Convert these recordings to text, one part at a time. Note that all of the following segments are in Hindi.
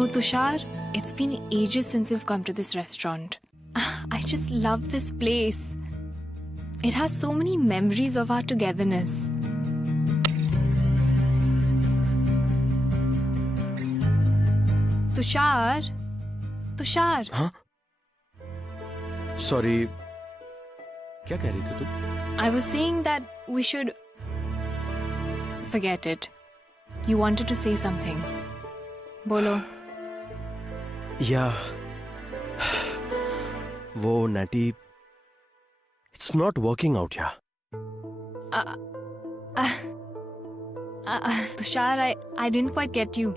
know, Tushar, it's been ages since we've come to this restaurant. I just love this place. It has so many memories of our togetherness. Tushar, Tushar. हाँ? Sorry. क्या कह रही थी तुम? I was saying that we should forget it. You wanted to say something. बोलो. Yeah. वो natty. It's not working out, yeah. Tushar, I didn't quite get you.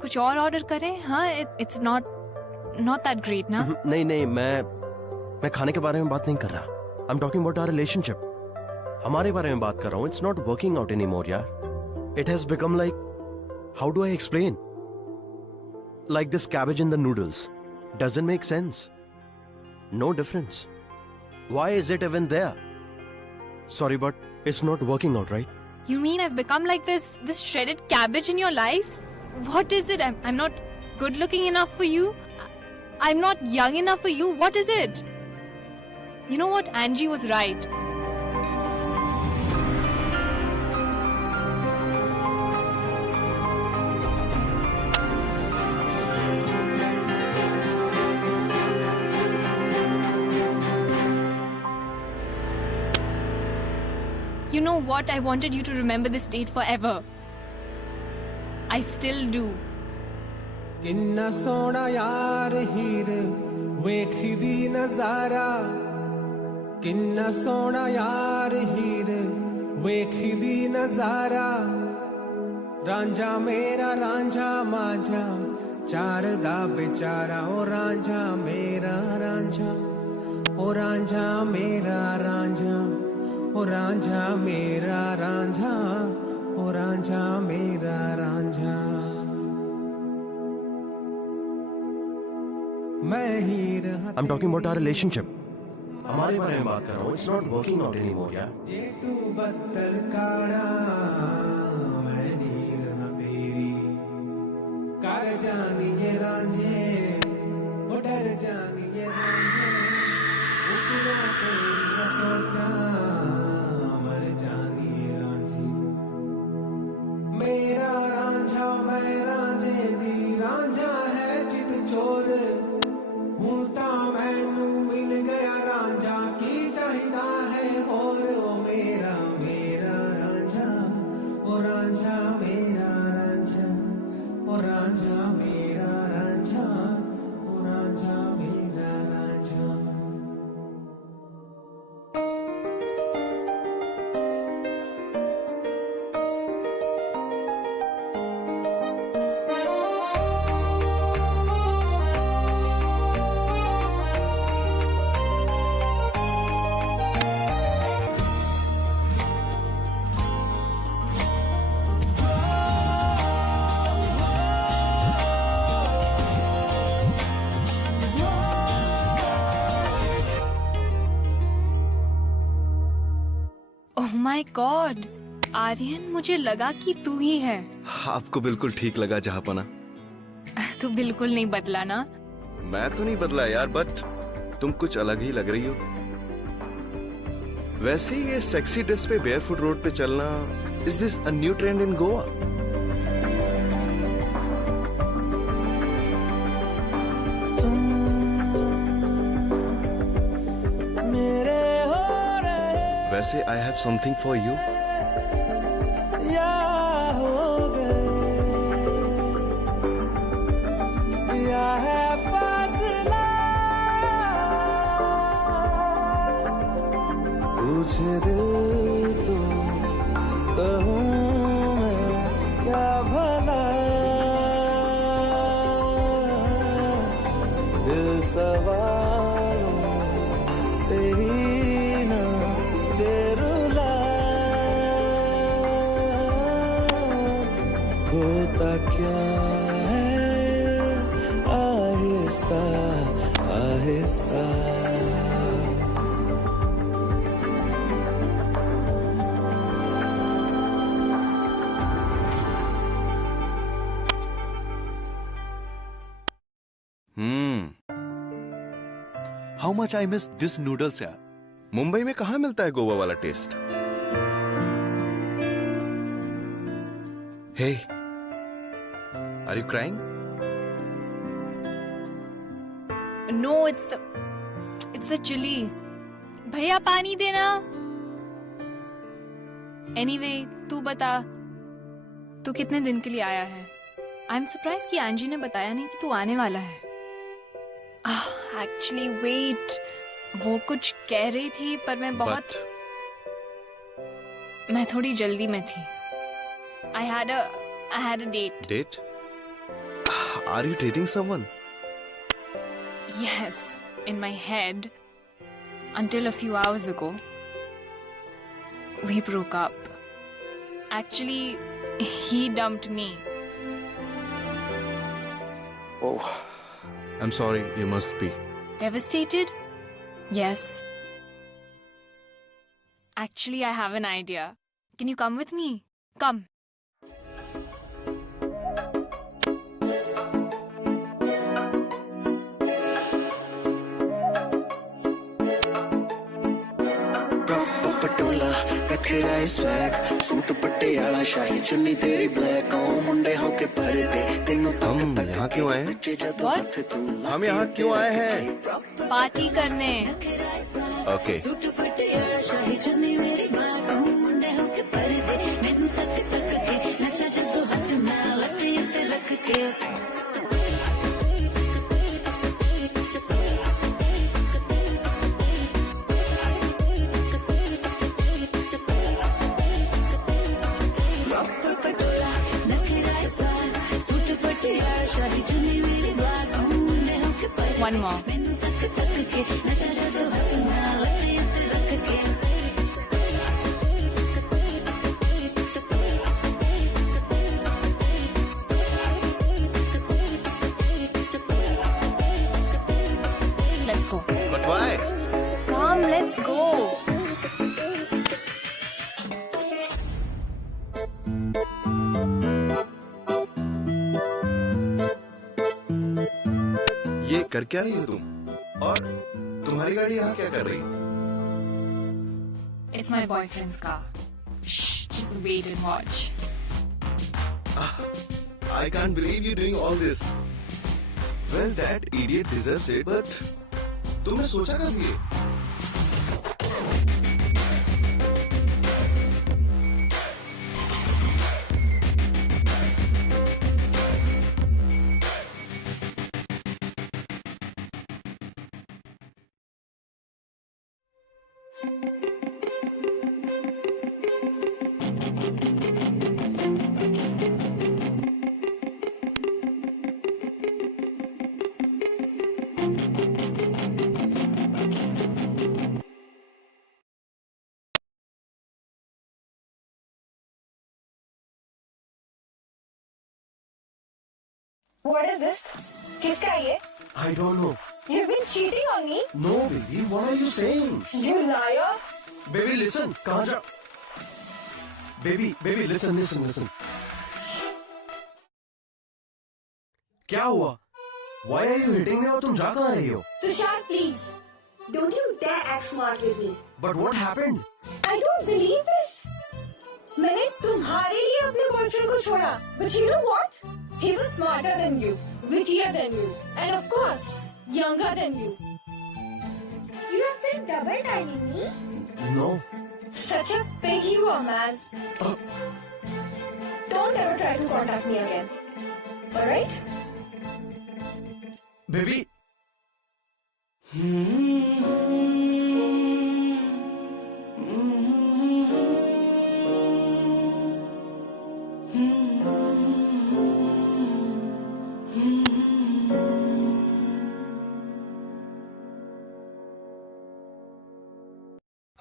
कुछ और ऑर्डर करें? हाँ, it's not that great, ना? नहीं, मैं खाने के बारे में बात नहीं कर रहा. I'm talking about our relationship. हमारे बारे में बात कर रहा हूँ. It's not working out anymore, यार. It has become like, how do I explain? Like this cabbage in the noodles. Doesn't make sense. No difference. Why is it even there? Sorry, but it's not working out, right? You mean I've become like this shredded cabbage in your life? What is it? I'm not good looking enough for you? I'm not young enough for you? What is it? You know what? Angie was right. You know what? I wanted you to remember this date forever. I still do. किन्ना सोना यार हीर वेखदी नजारा किन्ना सोना यार हीर वेखदी नजारा रांझा मेरा रांझा मांझा चार दा बेचारा ओ रांझा मेरा रांझा ओ रांझा मेरा रांझा ओ रांझा मेरा रांझा ओ रांझा मेरा Ranjha I'm talking about our relationship. हमारे बारे में बात कर रहा हूँ. It's not working out anymore, यार. ये तू बदल काड़ा मैं नीर हाँ तेरी कर जानी ये रांझे ओ डर जानी ये रांझे उपना तेरी सोचा मर जानी ये रांझे मेरा रांझा मैं रांझे दी रांझा है चित चोर हूं ता मैनू मिल गया रांझा की चाहिदा है होर ओ मेरा मेरा रांझा ओ रांझा मेरा रांझा ओ रांझा मेरा रांझा ओ रांझा मेरा रांझा माय गॉड, आर्यन, मुझे लगा कि तू ही है. आपको बिल्कुल ठीक लगा जहाँपना. तू बिल्कुल नहीं बदला ना. मैं तो नहीं बदला यार, बट तुम कुछ अलग ही लग रही हो. वैसे ये सेक्सी ड्रेस पे बेयरफुट रोड पे चलना, is this a new trend in Goa? वैसे I have something for you. कुछ दिल तो कहूँ मैं क्या भला दिल सवालों से ही ना दे रुला होता क्या है आहिस्ता आहिस्ता. How much I miss this noodles यार। मुंबई में कहाँ मिलता है गोवा वाला taste. Hey, are you crying? No, it's the chili. भैया पानी देना। Anyway, तू बता, तू कितने दिन के लिए आया है? I'm surprised कि एंजी ने बताया नहीं कि तू आने वाला है। Actually, wait, वो कुछ कह रही थी पर मैं थोड़ी जल्दी में थी। I had a date. Date? Are you dating someone? Yes, in my head. Until a few hours ago, we broke up. Actually, he dumped me. Oh, I'm sorry. You must be Devastated? Yes. Actually, I have an idea. Can you come with me? Come. Swag suit Patiala शाही चुन्नी तेरी ब्लैक ओ मुंडे होके परदे तेनू हम यहाँ क्यों आए हैं? हम यहाँ क्यों आए हैं? पार्टी करने। ओके। सूट पटियाला शाही चुन्नी मेरी ब्लैक ओ मुंडे होके परदे मैनू तक के नचा जदों हाथ मैं लत्ते ते रख के। One more. Let's go. But why? Come, let's go. ये कर क्या रही हो तुम? और तुम्हारी गाड़ी यहाँ क्या कर रही है? It's my boyfriend's car. Shh, just wait and watch. I can't believe you're doing all this. Well, that idiot deserves it, but तुमने सोचा कब ये? What is this? किसका ये? I don't know. You've been cheating on me? No, baby, what are you saying? You liar! Baby, listen. कहाँ जा? Baby, listen. क्या हुआ? Why are you hitting me और तुम जा कहाँ रही हो? Tushar, please. Don't you dare act smart with me. But what happened? I don't believe this. मैंने तुम्हारे लिए अपने बॉयफ्रेंड को छोड़ा. But you know what? He was smarter than you, wittier than you, and of course, younger than you. You have been double timing me? No. Such a pig you are, man. Don't ever try to contact me again. Alright? Baby.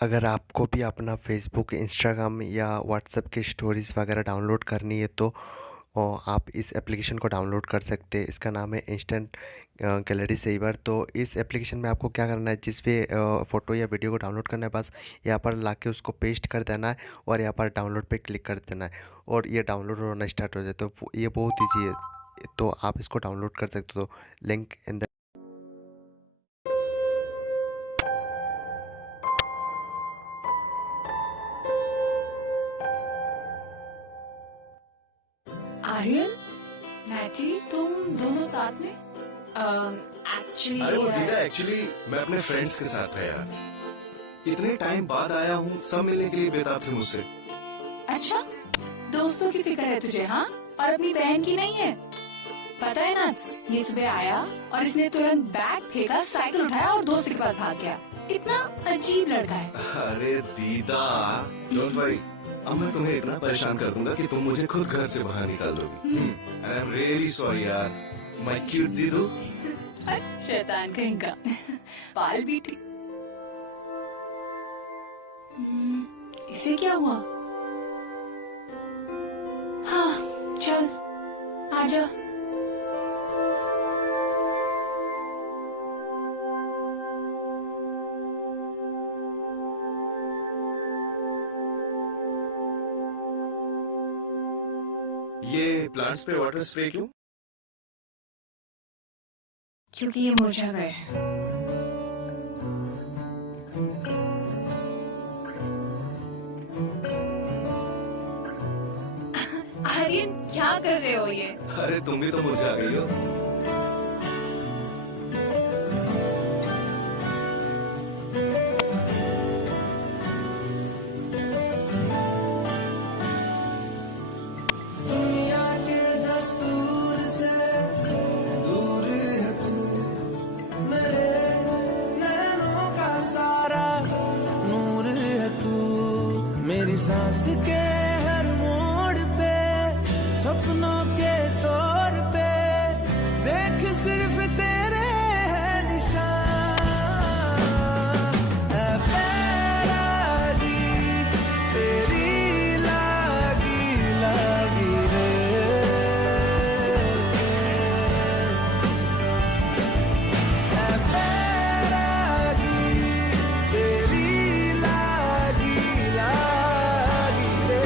अगर आपको भी अपना फेसबुक, इंस्टाग्राम या व्हाट्सएप की स्टोरीज़ वगैरह डाउनलोड करनी है तो आप इस एप्लीकेशन को डाउनलोड कर सकते हैं। इसका नाम है इंस्टेंट गैलरी सेवर। तो इस एप्लीकेशन में आपको क्या करना है, जिस भी फ़ोटो या वीडियो को डाउनलोड करना है बस यहाँ पर लाके उसको पेस्ट कर देना है और यहाँ पर डाउनलोड पे क्लिक कर देना है और ये डाउनलोड होना स्टार्ट हो जाए। तो ये बहुत ईजी है, तो आप इसको डाउनलोड कर सकते हो। लिंक इन द दोनों साथ में? Actually, अरे वो दीदा एक्चुअली मैं अपने फ्रेंड्स के साथ था यार। इतने टाइम बाद आया हूँ, सब मिलने के लिए बेताब थे मुझसे। अच्छा, दोस्तों की फिक्र है तुझे, हाँ? और अपनी बहन की नहीं है? पता है नाट्स, ये सुबह आया और इसने तुरंत बैग फेंका, साइकिल उठाया और दोस्त के पास भाग गया। इतना अजीब लड़का है। अरे दीदा, डोंट वरी, अब मैं तुम्हें इतना परेशान कर दूंगा कि तुम मुझे खुद घर से बाहर निकाल दोगी। आई एम रियली सॉरी यार, माय क्यूट दीदू। शैतान कहीं का। पाल भी ठीक। इसे क्या हुआ? हाँ, चल आजा। ये प्लांट्स पे वाटर स्प्रे क्यों? क्योंकि ये मुरझा गए। आर्यन, क्या कर रहे हो ये? अरे तुम भी तो मुरझा गई हो। दुनिया के दस्तूर से दूर है तू, मेरे नैनों का सारा नूर है तू। मेरी सांस के हर मोड़ पे, सपनों के छोर पे, देख सिर्फ तेरे है निशान। ऐ पैरादी, तेरी लागी लागी रे। ऐ पैरादी, तेरी लागी लागी रे।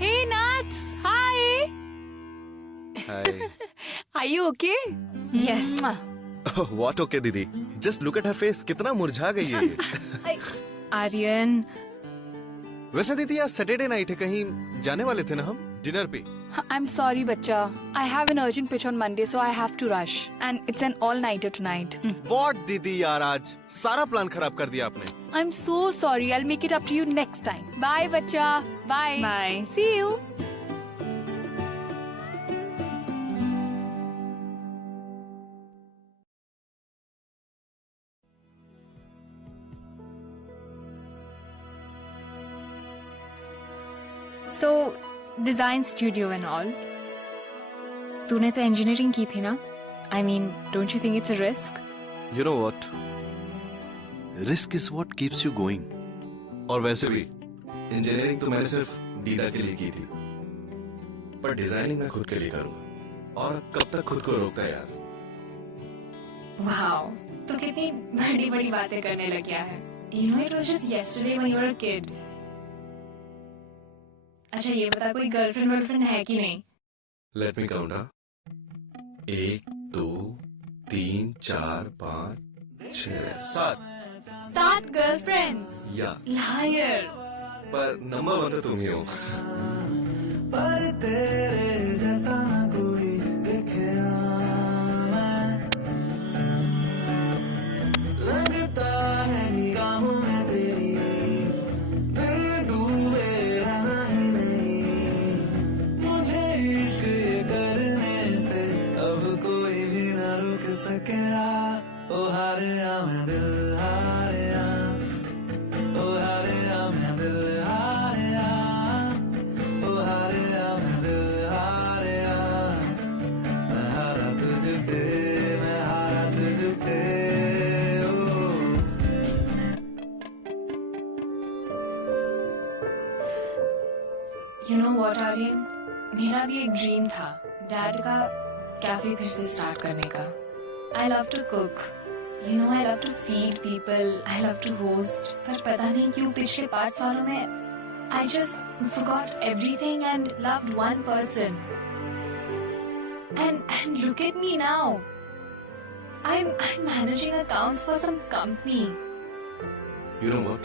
Hey Nats, hi. Hi. Are you okay? Yes. What okay दीदी, just look at her face, कितना मुरझा गई है ये। आर्यन, वैसे दीदी आज सैटरडे नाइट है, कहीं जाने वाले थे ना हम डिनर पे? I'm sorry, बच्चा. I have an urgent pitch on Monday, so I have to rush. And it's an all-nighter tonight. What दीदी यार, आज सारा प्लान खराब कर दिया आपने। I'm so sorry. I'll make it up to you next time. Bye, बच्चा. Bye. Bye. See you. so design studio and all. तूने तो engineering की थी ना? I mean, don't you think it's a risk? You know what? Risk is what keeps you going. और वैसे भी इंजीनियरिंग तो मैंने सिर्फ दीदा के लिए की थी, पर डिजाइनिंग मैं खुद के लिए करूंगा। और कब तक खुद को रोकता है यार। Wow, तो कितनी बड़ी बड़ी बातें करने लग गया है. You know, it was just yesterday when you were a kid. अच्छा ये बता, कोई गर्लफ्रेंड वर्लफ्रेंड है कि नहीं? Let me count. 1 2 3 4 5 6 7 7 गर्लफ्रेंड. या लायर. पर नंबर 1 तो तुम ही हो। पर तेरे जैसा ना कोई देखे मैं, लगता है निगाहों में तेरी बिन डूबे रहना ही नहीं। मुझे इश्क ये करने से अब कोई भी ना रोक सकेगा। ओ हारिया मैं दिल हारिया, ओ हारिया मैं दिल हारिया, ओ हारिया मैं दिल हारिया। मैं हारा तुझ पे, मैं हारा तुझ पे। You know what, Aryan? मेरा भी एक ड्रीम था डैड का कैफे फिर से स्टार्ट करने का. I love to cook. You know, I love to feed people. I love to host. पर पता नहीं क्यों पिछले 5 सालों में I just forgot everything and loved one person. And look at me now. I'm managing accounts for some company. You know what?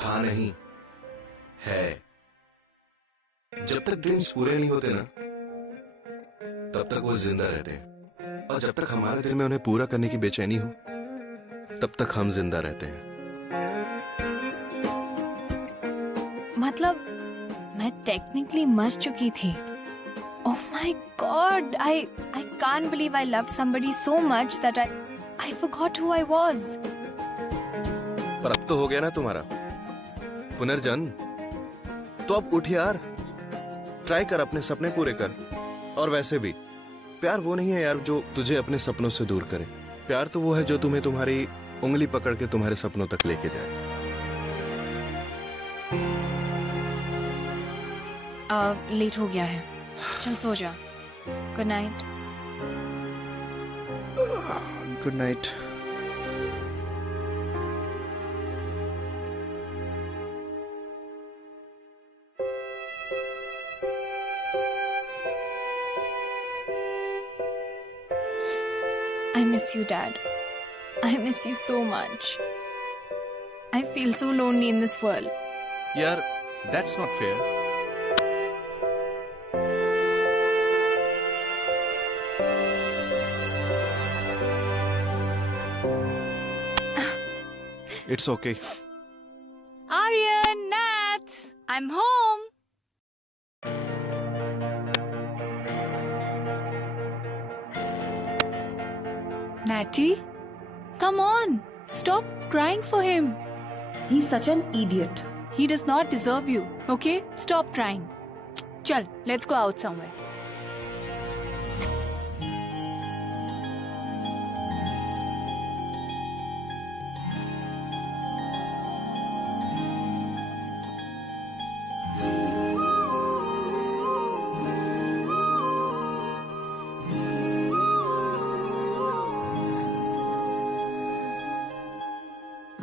था नहीं, है। जब तक ड्रीम्स पूरे नहीं होते ना, तब तक वो जिंदा रहते हैं, और जब तक हमारे दिल में उन्हें पूरा करने की बेचैनी हो, तब तक हम जिंदा रहते हैं। मतलब मैं टेक्निकली मर चुकी थी। Oh my God, I can't believe I loved somebody so much that I forgot who I was. पर अब तो हो गया ना तुम्हारा पुनर्जन्म, तो अब उठ यार, ट्राई कर, अपने सपने पूरे कर। और वैसे भी प्यार वो नहीं है यार जो तुझे अपने सपनों से दूर करे। प्यार तो वो है जो तुम्हें तुम्हारी उंगली पकड़ के तुम्हारे सपनों तक लेके जाए। लेट हो गया है, चल सो जा। Good night. Good night. I miss you, Dad. I miss you so much. I feel so lonely in this world. यार, that's not fair. It's okay. Aryan, Nats, I'm home. Natty, come on, stop crying for him. He's such an idiot. He does not deserve you, okay? Stop crying. Chal, let's go out somewhere.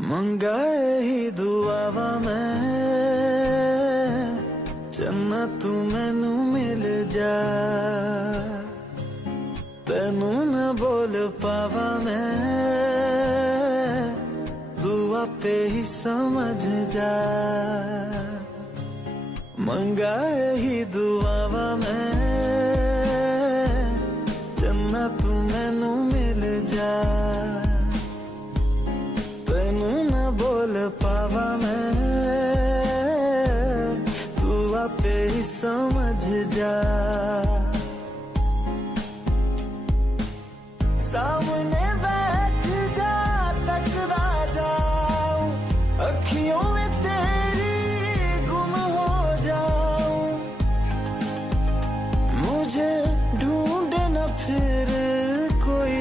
मंगाए ही दुआवा मैं चन्ना तू मैनू मिल जा, तेनू न बोल पावा मैं, तू आपे ही समझ जा। मंगाए ही दुआवा मैं चन्ना तू मैनू मिल जा, तेनू न बोल पावा मैं, तू आपे ही समझ जा। सामने बैठ जा, टकरा जाऊं, अखियों में तेरी गुम हो जाऊं, मुझे ढूंढे न फिर कोई।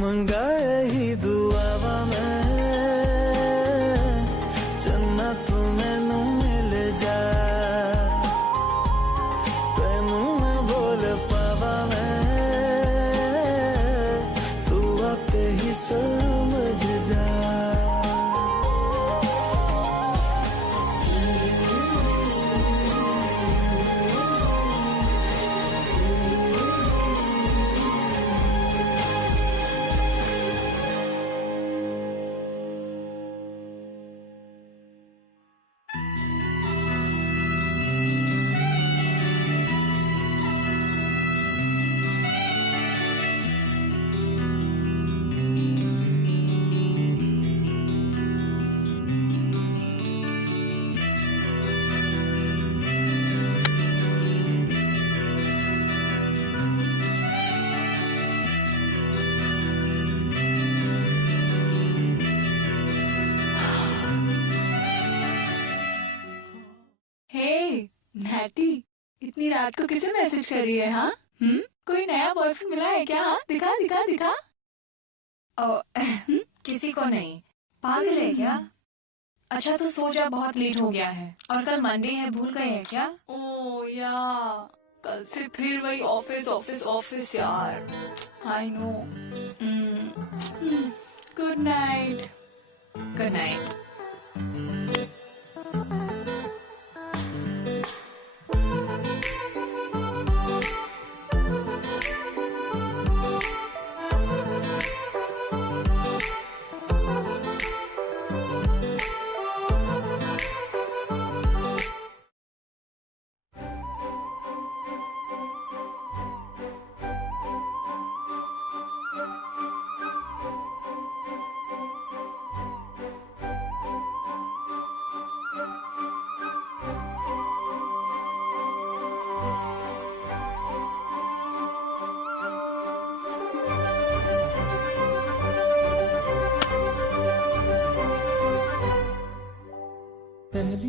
मंगाए ही दुआवा मैं चन्ना तू मैनू मिल जा, तेनू न बोल पावा मैं, तू आपे ही समझ जा। नैटी, इतनी रात को किसे मैसेज कर रही है? हाँ, कोई नया बॉयफ्रेंड मिला है क्या? हाँ, दिखा दिखा दिखा। किसी को नहीं। पागल है क्या? अच्छा तो सो जा, बहुत लेट हो गया है। और कल मंडे है, भूल गए हैं क्या? ओ या, कल से फिर वही ऑफिस ऑफिस ऑफिस यार। I know. Good night. Good night.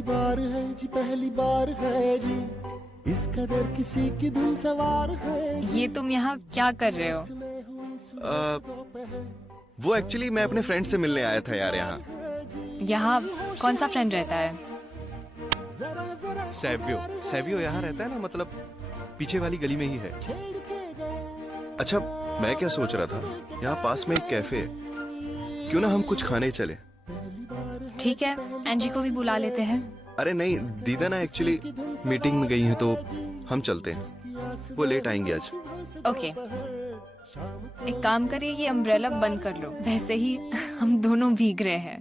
पहली बार है जी, पहली बार है जी, इस कदर किसी की धुन सवार है जी। ये तुम यहाँ क्या कर रहे हो? वो एक्चुअली मैं अपने फ्रेंड से मिलने आया था यार यहाँ। यहाँ कौन सा फ्रेंड रहता है? सैवियो यहाँ रहता है ना, मतलब पीछे वाली गली में ही है। अच्छा, मैं क्या सोच रहा था, यहाँ पास में एक कैफे है, क्यों ना हम कुछ खाने चले? ठीक है, एंजी को भी बुला लेते हैं। अरे नहीं, दीदा ना एक्चुअली मीटिंग में गई हैं, तो हम चलते हैं, वो लेट आएंगे आज। ओके, एक काम करिए, ये अम्ब्रेला बंद कर लो, वैसे ही हम दोनों भीग रहे हैं।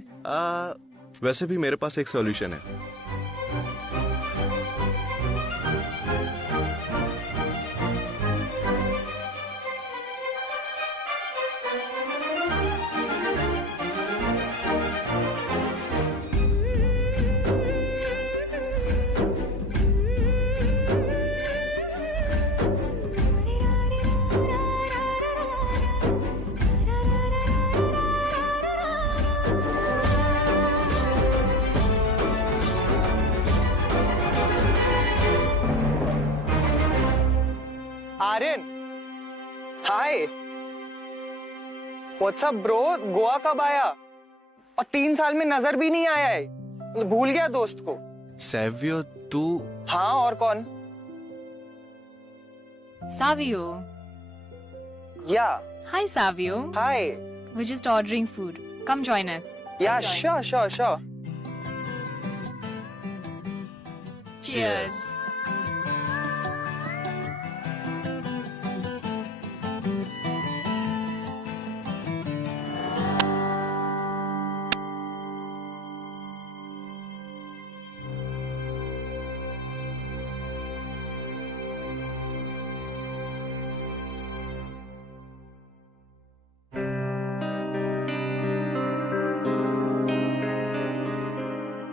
वैसे भी मेरे पास एक सॉल्यूशन है। आर्यन, हाय, व्हाट्स अप ब्रो? गोवा कब आया? और 3 साल में नजर भी नहीं आया है, भूल गया दोस्त को। सैवियो, तू? हाँ, और कौन? सावियो। या। हाय सावियो। हाय। We're just ordering food. Come join us. Yeah, sure. Cheers.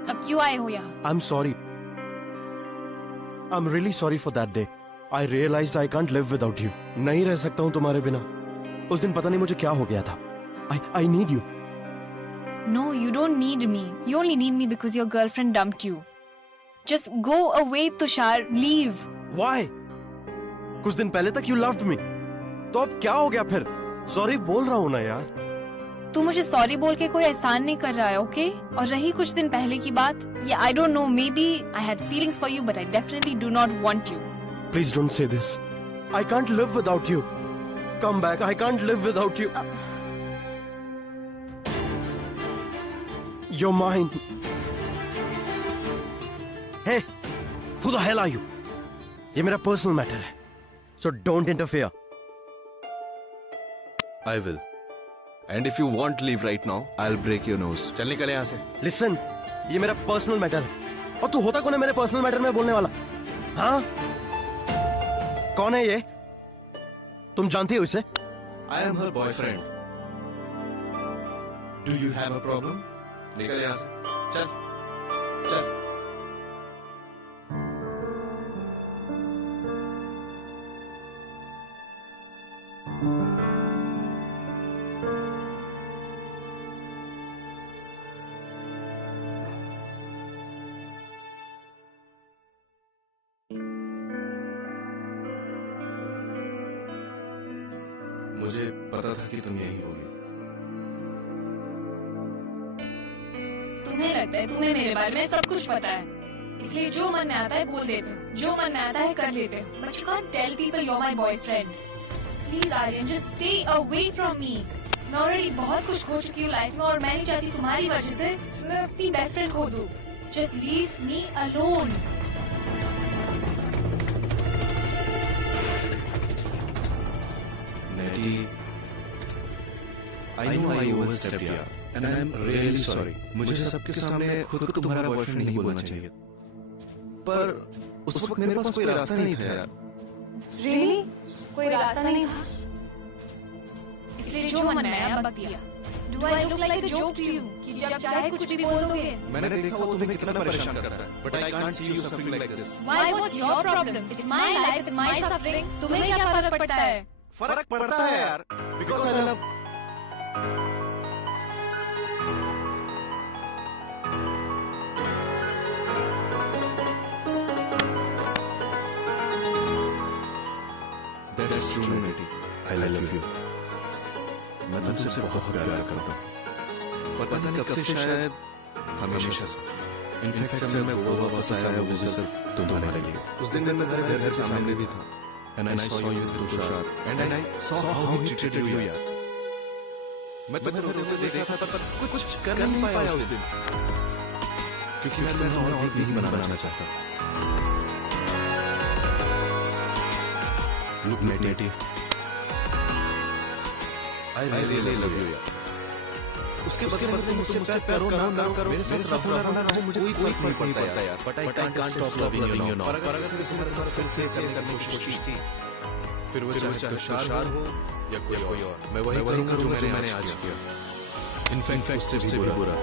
अब क्यों आए हो यहाँ? I'm sorry. I'm really sorry for that day. I realized I can't live without you. नहीं रह सकता हूँ तुम्हारे बिना। उस दिन पता नहीं मुझे क्या हो गया था। I need you. No, you don't need me. You only need me because your girlfriend dumped you. Just go away, Tushar. Leave. Why? कुछ दिन पहले तक you loved me. तो अब क्या हो गया फिर? Sorry बोल रहा हूँ ना यार। तू मुझे सॉरी बोल के कोई एहसान नहीं कर रहा है, ओके? और रही कुछ दिन पहले की बात, yeah, I don't know, maybe I had feelings for you, but I definitely do not want you. Please don't say this. I can't live without you. Come back. I can't live without you. You're mine. Hey, who the hell are you? ये मेरा पर्सनल मैटर है, so don't interfere. I will. And if you want to leave right now, I'll break your nose. चल निकल यहाँ से। Listen, ये मेरा पर्सनल मैटर है, और तू होता कौन है मेरे पर्सनल मैटर में बोलने वाला? हाँ? कौन है ये? तुम जानती हो इसे? I am her boyfriend. Do you have a problem? निकल यहाँ से। चल। मुझे पता था कि तुम यही होगी। तुम्हें लगता है तुम्हें मेरे बारे में सब कुछ पता है, इसलिए जो मन में आता है बोल देते हो, जो मन में आता है कर लेते हो। But you can't tell people you're my boyfriend. Please Aryan, just stay away from me. मैं ऑलरेडी बहुत कुछ खो चुकी हूँ लाइफ में, और मैं नहीं चाहती तुम्हारी वजह से मैं अपनी बेस्ट फ्रेंड खो दूँ। Just leave me alone. I know I overstepped here, and I am really sorry. मुझे सबके सामने खुद को तुम्हारा बॉयफ्रेंड नहीं बोलना चाहिए, पर उस वक्त मेरे पास कोई रास्ता नहीं था यार। Really? कोई रास्ता नहीं था? इसलिए जो मन में आया बक दिया। Do I look like a joke to you? कि जब चाहे कुछ भी बोल दोगे? मैंने देखा वो तुम्हें कितना परेशान करता है, but I can't see you suffering like this. Why? What's your problem? It's my life, it's my suffering. तुम्हें क्या फर्क पड़ता है? फर्क पड़ता है यार, because I love. That's true, Nati. I love you. मैं तुमसे बहुत प्यार करता हूँ। पता नहीं कब से, शायद हमेशा से। इनफैक्ट जब मैं वो वापस आया वो भी सिर्फ तुम्हारे लिए। उस दिन मैं तेरे घर के सामने भी था। And I saw you with Tushar. And I saw how he treated you, यार। मैं तुम्हें रोते देखा था पर कुछ कर नहीं पाया उस दिन। क्योंकि मैं तुम्हें और भी नहीं बनाना चाहता। Look, Nati. I really love you, यार। उसके बगैर तुम मुझसे प्यार करो ना करो मेरे साथ रहना मुझे कोई फर्क नहीं पड़ता यार। But I can't stop loving you now. पर अगर किसी ने तुम्हारे फिर से करने की कोशिश की, फिर वो चाहे तुषार हो या कोई और, मैं वही करूँगा जो मैंने आज किया। इनफैक्ट उससे भी बुरा।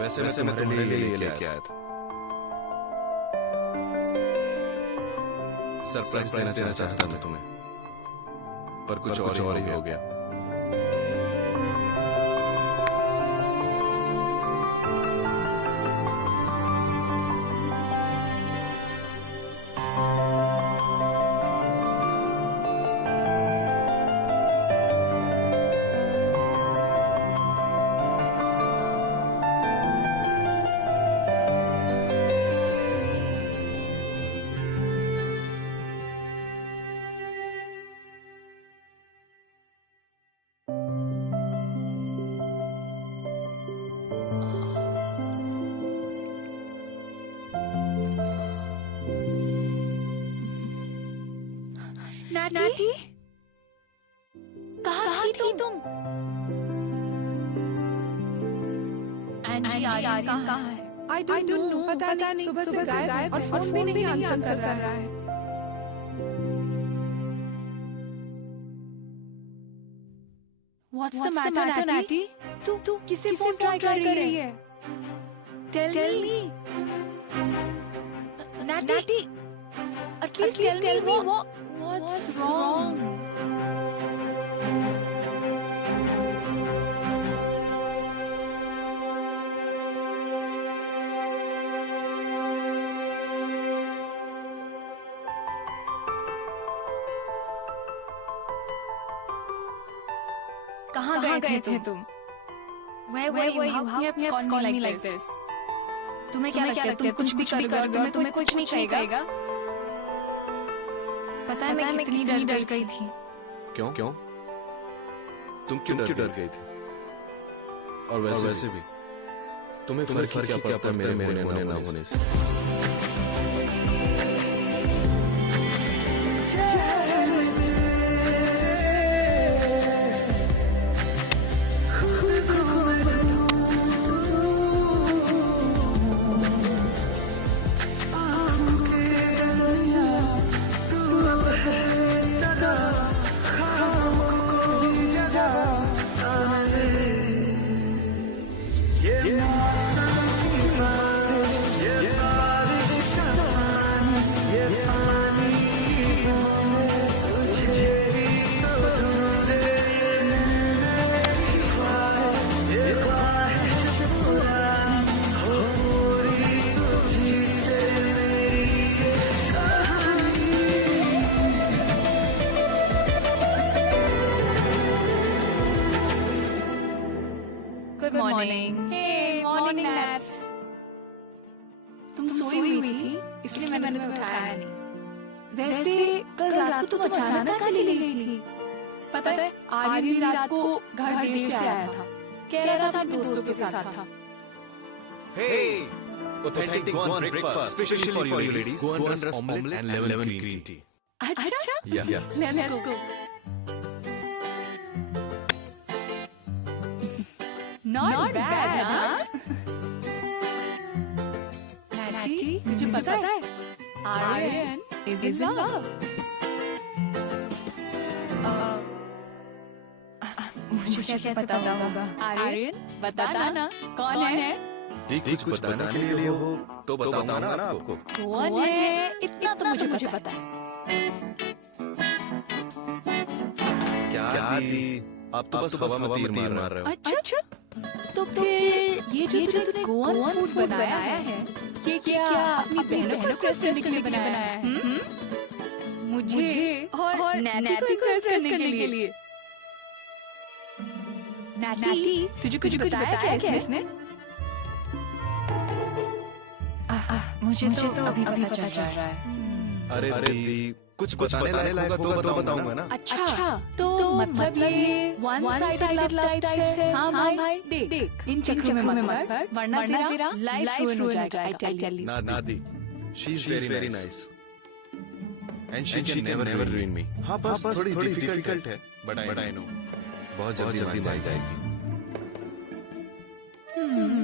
वैसे मैं तुम्हारे लिए ये लेके आया था। सरप्राइज देना चाहता था तुम्हें, पर कुछ और ही हो गया। नाटी, कहाँ थी तुम? एंजी आर्यन कहाँ है? I don't know, पता नहीं सुबह से गायब और फोन भी नहीं आंसर कर रहा है। What's the matter, Nati? तू किसे फोन ट्राई कर रही है? Tell me. Nati, at least tell me what's wrong? कहाँ गए थे तुम? Where were you? How have you called me like this? तुम्हें क्या लगता है तुम कुछ भी करोगे और तुम्हें कुछ नहीं कहेगा? पता है मैं कितनी डर गई थी। क्यों? तुम क्यों डर गई थी? और वैसे भी तुम्हें फर्क क्या पड़ता है मेरे होने ना होने से? Good morning. Hey, morning Nats. तुम सोई हुई थी इसलिए मैंने तुम्हें उठाया नहीं। वैसे कल रात को तुम अचानक चली गई थी। पता है आर्यन भी रात को घर देर से आया था। कह रहा था अपने दोस्तों के साथ था। Hey, authentic Goan breakfast, especially for you ladies. Goan rust omelette and lemon green tea. अच्छा? Yeah. Let's go. Not bad, हाँ? Nati, तुझे पता है? Aryan is in love. मुझे कैसे पता होगा? Aryan, बताना ना, कौन है? कुछ बताने के लिए हो तो बताऊंगा ना आपको। कौन है? इतना तो मुझे पता है। क्या दी? आप तो बस हवा में तीर मार रहे हो। अच्छा? तो फिर ये जो तूने गोवन फूड बनाया है ये क्या अपनी बहनों को इम्प्रेस करने के लिए बनाया है? मुझे और नैटी को इम्प्रेस करने के लिए। नैटी तुझे कुछ बताया क्या इसने? मुझे तो अभी पता चल रहा है। अरे दी कुछ बताने लायक होगा तो बताऊंगा ना। अच्छा तो मतलब ये वन साइडेड लव टाइप्स है। हाँ भाई देख इन चक्करों में मत पड़ वरना तेरा लाइफ रुइन हो जाएगा। I tell you. ना दी she is very nice and she can never ruin me. हाँ बस थोड़ी डिफिकल्ट है बट आई नो बहुत जल्दी मान जाएगी।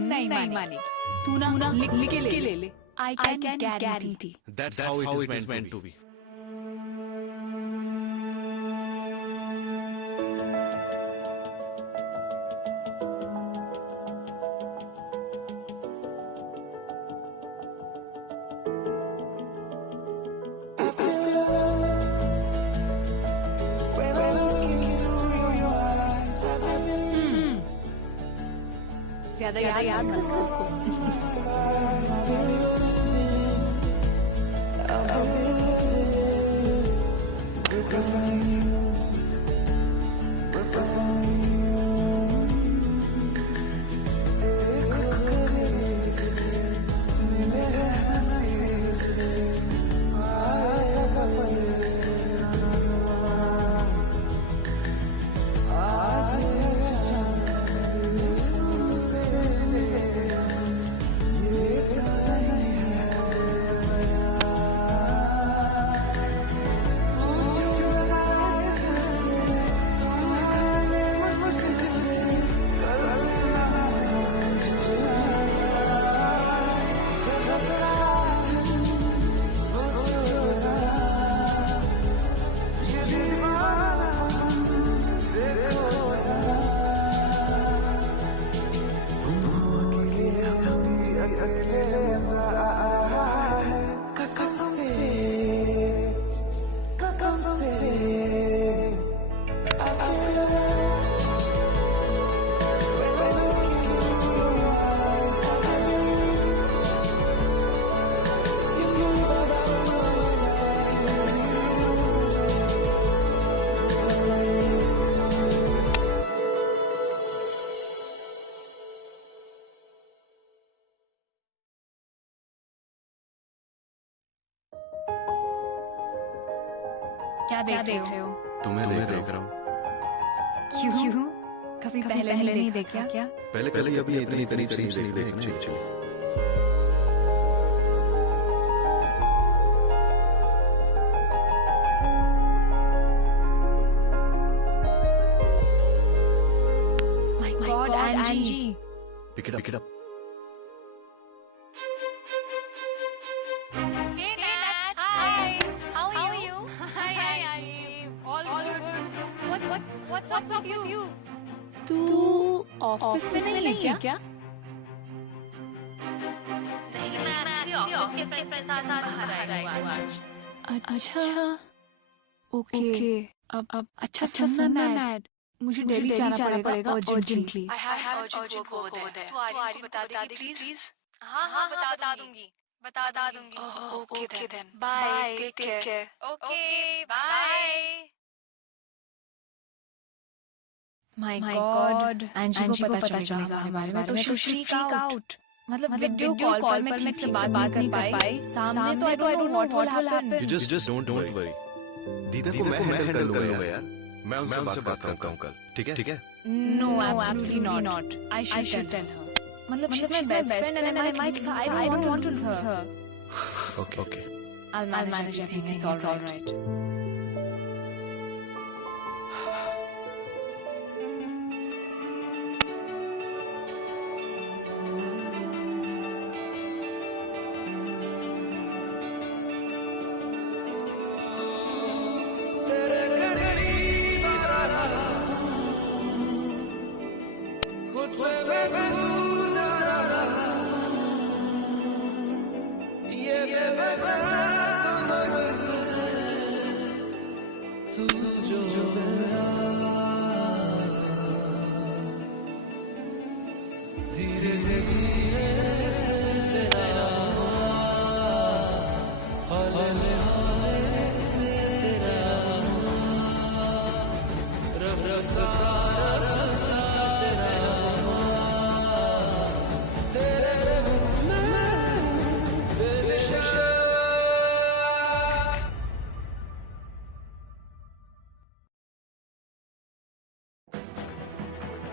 नहीं मानेगी। तू ना लिख के ले ले। I can guarantee. That's how it is meant to be. ज्यादा याद मत कर इसको। क्या देख रहे हो? तुम्हें देख रहा हूँ। क्यों? कभी पहले नहीं देखा क्या? पहले अभी इतनी करीब से नहीं देखना actually. My God, Angie. Pick it up. Hey Nat, hi. How are you? Hi, Angie. All good. What's up with you? तू ऑफिस में नहीं है क्या? अच्छा, ओके। अब अच्छा सुनना नैट, मुझे दिल्ली जाना पड़ेगा urgently. I have urgent work over there. तो आर्यन को बता दे प्लीज। हाँ, बता दूंगी। Okay then, bye, take care. Okay, bye. My God, Angie को पता चलेगा हमारे बारे में तो she freak out. मतलब वीडियो कॉल पर मैं ठीक से बात नहीं कर पाई। सामने तो I don't know what will happen. You just don't worry. दीदा को मैं हैंडल करूंगा यार। मैं उनसे बात करता हूँ कल, ठीक है? No, absolutely not. I should tell her. मतलब she's my best friend and I don't want to lose her. Okay. I'll manage everything. It's all right. धीरे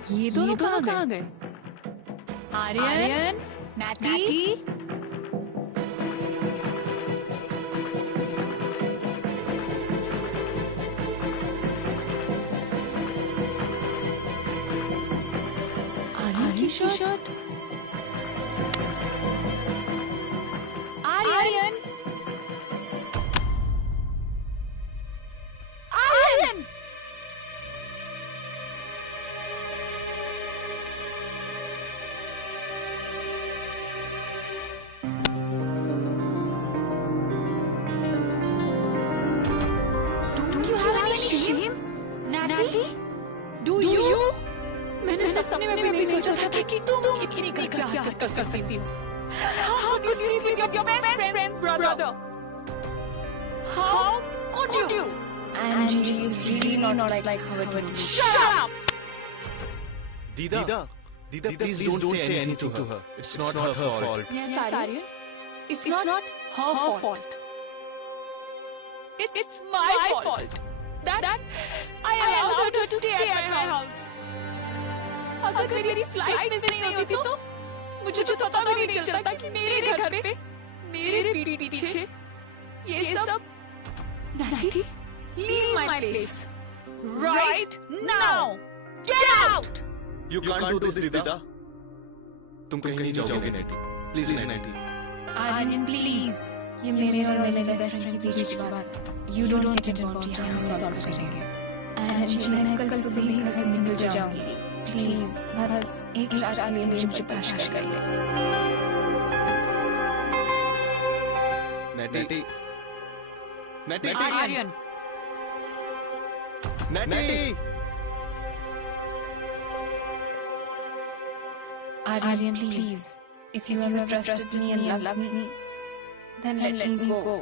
ये दोनों कहाँ गए? आर्यन, नैटी, आर्यन की shirt. Aryan, Aryan. Natty, do you? मैंने सपने में भी नहीं सोचा था कि तुम इतनी क्या कर सकती हो। How could you sleep with your best friend's brother? How could you? Angie, it's really not like how it would be. Shut up! Dida, please don't say anything to her. It's not her fault. Yes, Aryan. It's not her fault. It's my fault. That I allowed her to stay at my house. अगर मेरी फ्लाइट मिस नहीं होती तो मुझे तो पता भी नहीं चलता कि मेरे घर पे मेरे पीछे ये सब। Natty, leave my place right now. Get out! You can't do this, Dida. तुम कहीं नहीं जाओगे, Natty. Please, Natty. Aryan please, ये मेरे और मेरे बेस्ट फ्रेंड के बीच की बात है। You don't get involved, हम सॉल्व करेंगे। एंड मैं कल सुबह ही घर से निकल जाऊंगी। प्लीज बस एक रात के लिए मुझे बर्दाश्त कर ले। Natty. Aryan, Natty. Aryan, please, if you ever trusted me and loved me, then let me go.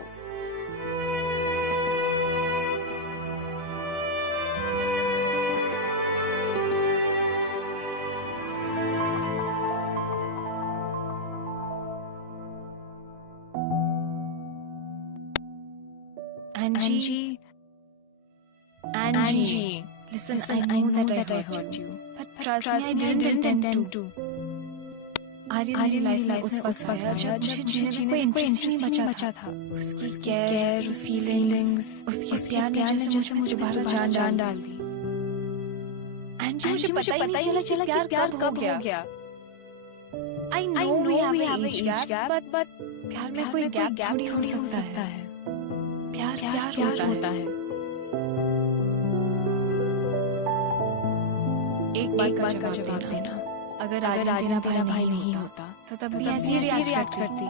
Angie, listen, I know that I hurt you, but trust me, I didn't intend to. Aryan life उस वक्त आया जब मुझे जीने में कोई इंटरेस्ट नहीं बचा था। उसकी केयर, उसकी फीलिंग्स, उसके प्यार ने जैसे मुझे बाहर जान डाल दी। एंड मुझे पता ही नहीं चला कि प्यार कब हो गया। I know we have an age gap, but प्यार में कोई गैप थोड़ी हो सकता है। प्यार होता है। एक बात का जवाब देना, अगर आज तेरा भाई नहीं होता तो तब मैं ऐसे ही रिएक्ट करती।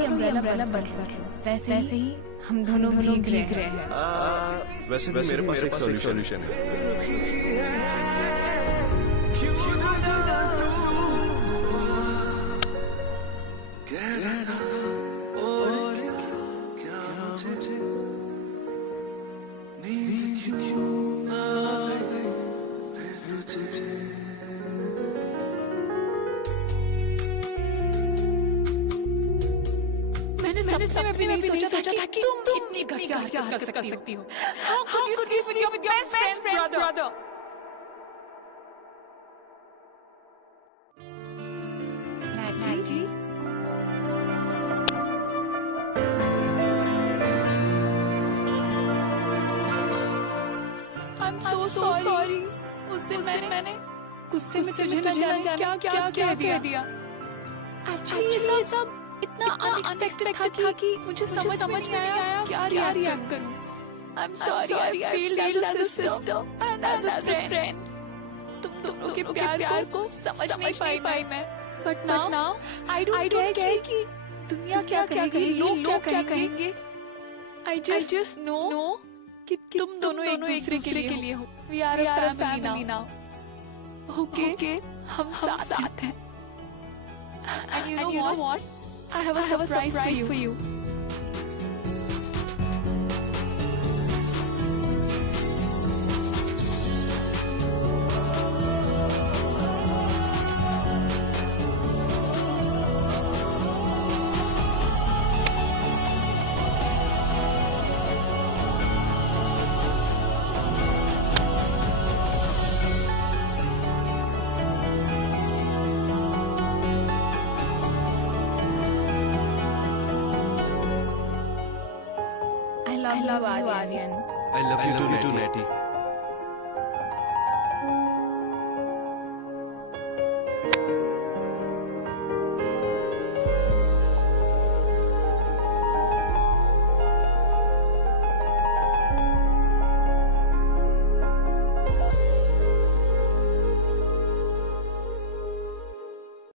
अम्ब्रेला बंद कर लो, वैसे ही हम दोनों भीग रहे हैं। वैसे मेरे पास एक सॉल्यूशन है। सपने में भी नहीं सोचा था कि तुम इतनी घटिया हरकत कर सकती हो। How could you sleep with your best friend's brother? Natty? I'm so sorry. उस दिन मैंने गुस्से में तुझे न जाने क्या कह दिया। Actually ये सब इतना अनएक्सपेक्टेड था कि मुझे समझ में आया क्या रिएक्ट करूं। I'm sorry, I failed as a sister and as a friend. तुम दोनों के प्यार को समझ नहीं पाई मैं। But now I don't care कि दुनिया क्या कहेगी, लोग क्या कहेंगे। I just know कि तुम दोनों एक दूसरे के लिए हो। We are a family now. Okay, हम साथ हैं। And you know what? I have a surprise for you. I love you, Aryan. I love you too, Natty.